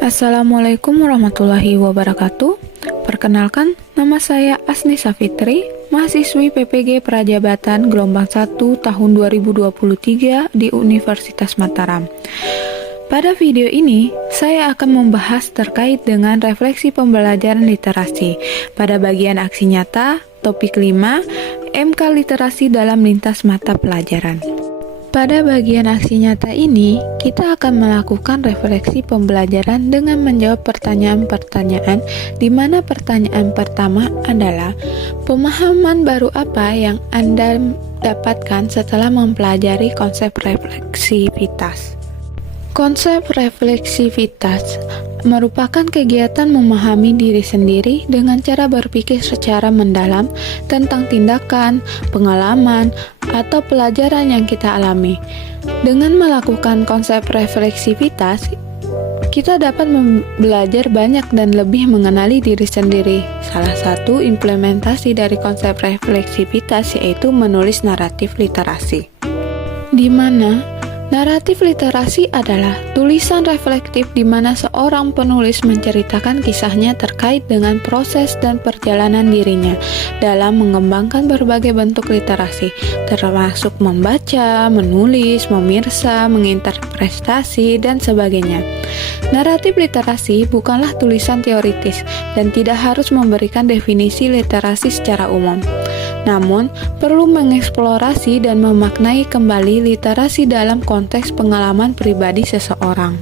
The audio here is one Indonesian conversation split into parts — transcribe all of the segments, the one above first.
Assalamualaikum warahmatullahi wabarakatuh. Perkenalkan, nama saya Asni Safitri, mahasiswi PPG Prajabatan Gelombang 1 tahun 2023 di Universitas Mataram. Pada video ini, saya akan membahas terkait dengan refleksi pembelajaran literasi. Pada bagian aksi nyata, topik 5, MK Literasi dalam lintas mata pelajaran. Pada bagian aksi nyata ini, kita akan melakukan refleksi pembelajaran dengan menjawab pertanyaan-pertanyaan, di mana pertanyaan pertama adalah, pemahaman baru apa yang Anda dapatkan setelah mempelajari konsep refleksivitas? Konsep refleksivitas merupakan kegiatan memahami diri sendiri dengan cara berpikir secara mendalam tentang tindakan, pengalaman, atau pelajaran yang kita alami. Dengan melakukan konsep refleksivitas, kita dapat belajar banyak dan lebih mengenali diri sendiri. Salah satu implementasi dari konsep refleksivitas yaitu menulis naratif literasi, di mana naratif literasi adalah tulisan reflektif di mana seorang penulis menceritakan kisahnya terkait dengan proses dan perjalanan dirinya dalam mengembangkan berbagai bentuk literasi, termasuk membaca, menulis, memirsa, menginterpretasi, dan sebagainya. Naratif literasi bukanlah tulisan teoritis dan tidak harus memberikan definisi literasi secara umum. Namun, perlu mengeksplorasi dan memaknai kembali literasi dalam konteks pengalaman pribadi seseorang.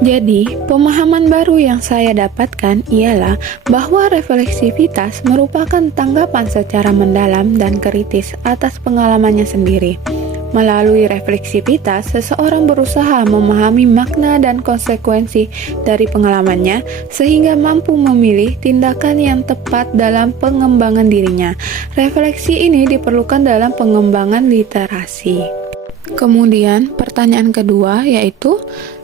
Jadi, pemahaman baru yang saya dapatkan ialah bahwa refleksivitas merupakan tanggapan secara mendalam dan kritis atas pengalamannya sendiri. Melalui refleksivitas, seseorang berusaha memahami makna dan konsekuensi dari pengalamannya sehingga mampu memilih tindakan yang tepat dalam pengembangan dirinya. Refleksi ini diperlukan dalam pengembangan literasi. Kemudian, pertanyaan kedua yaitu,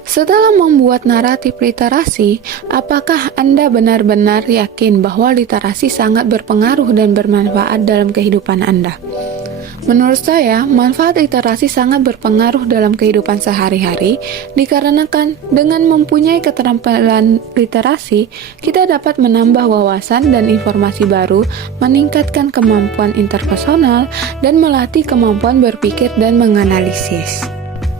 setelah membuat naratif literasi, apakah Anda benar-benar yakin bahwa literasi sangat berpengaruh dan bermanfaat dalam kehidupan Anda? Menurut saya, manfaat literasi sangat berpengaruh dalam kehidupan sehari-hari dikarenakan dengan mempunyai keterampilan literasi, kita dapat menambah wawasan dan informasi baru, meningkatkan kemampuan interpersonal, dan melatih kemampuan berpikir dan menganalisis.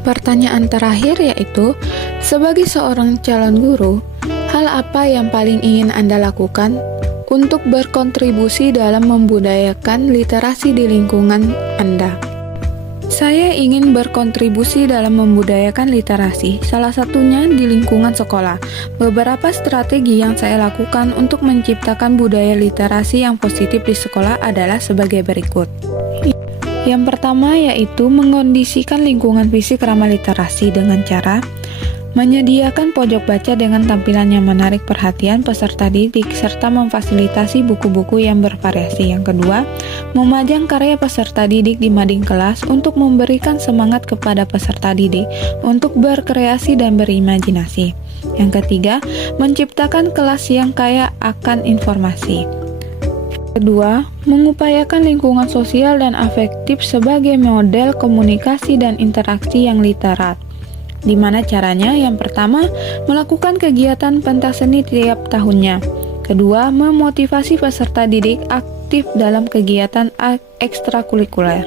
Pertanyaan terakhir yaitu, sebagai seorang calon guru, hal apa yang paling ingin Anda lakukan untuk berkontribusi dalam membudayakan literasi di lingkungan Anda? Saya ingin berkontribusi dalam membudayakan literasi, salah satunya di lingkungan sekolah. Beberapa strategi yang saya lakukan untuk menciptakan budaya literasi yang positif di sekolah adalah sebagai berikut. Yang pertama yaitu mengondisikan lingkungan fisik ramah literasi dengan cara menyediakan pojok baca dengan tampilan yang menarik perhatian peserta didik serta memfasilitasi buku-buku yang bervariasi. Yang kedua, memajang karya peserta didik di mading kelas untuk memberikan semangat kepada peserta didik untuk berkreasi dan berimajinasi. Yang ketiga, menciptakan kelas yang kaya akan informasi. Kedua, mengupayakan lingkungan sosial dan afektif sebagai model komunikasi dan interaksi yang literat. Di mana caranya? Yang pertama, melakukan kegiatan pentas seni tiap tahunnya. Kedua, memotivasi peserta didik aktif dalam kegiatan ekstrakurikuler.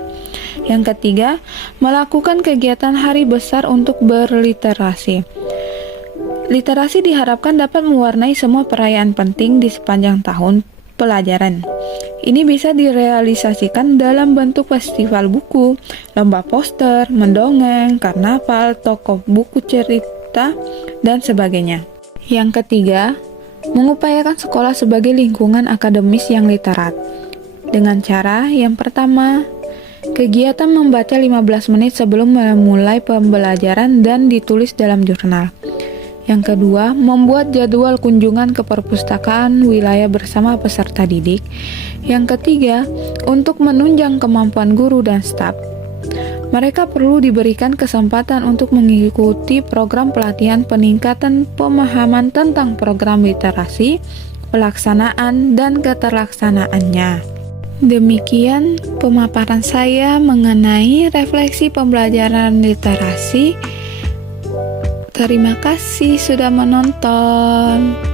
Yang ketiga, melakukan kegiatan hari besar untuk berliterasi. Literasi diharapkan dapat mewarnai semua perayaan penting di sepanjang tahun pelajaran. Ini bisa direalisasikan dalam bentuk festival buku, lomba poster, mendongeng, karnaval, toko buku cerita, dan sebagainya. Yang ketiga, mengupayakan sekolah sebagai lingkungan akademis yang literat. Dengan cara yang pertama, kegiatan membaca 15 menit sebelum memulai pembelajaran dan ditulis dalam jurnal. Yang kedua, membuat jadwal kunjungan ke perpustakaan wilayah bersama peserta didik. Yang ketiga, untuk menunjang kemampuan guru dan staf, mereka perlu diberikan kesempatan untuk mengikuti program pelatihan peningkatan pemahaman tentang program literasi, pelaksanaan, dan keterlaksanaannya. Demikian pemaparan saya mengenai refleksi pembelajaran literasi. Terima kasih sudah menonton.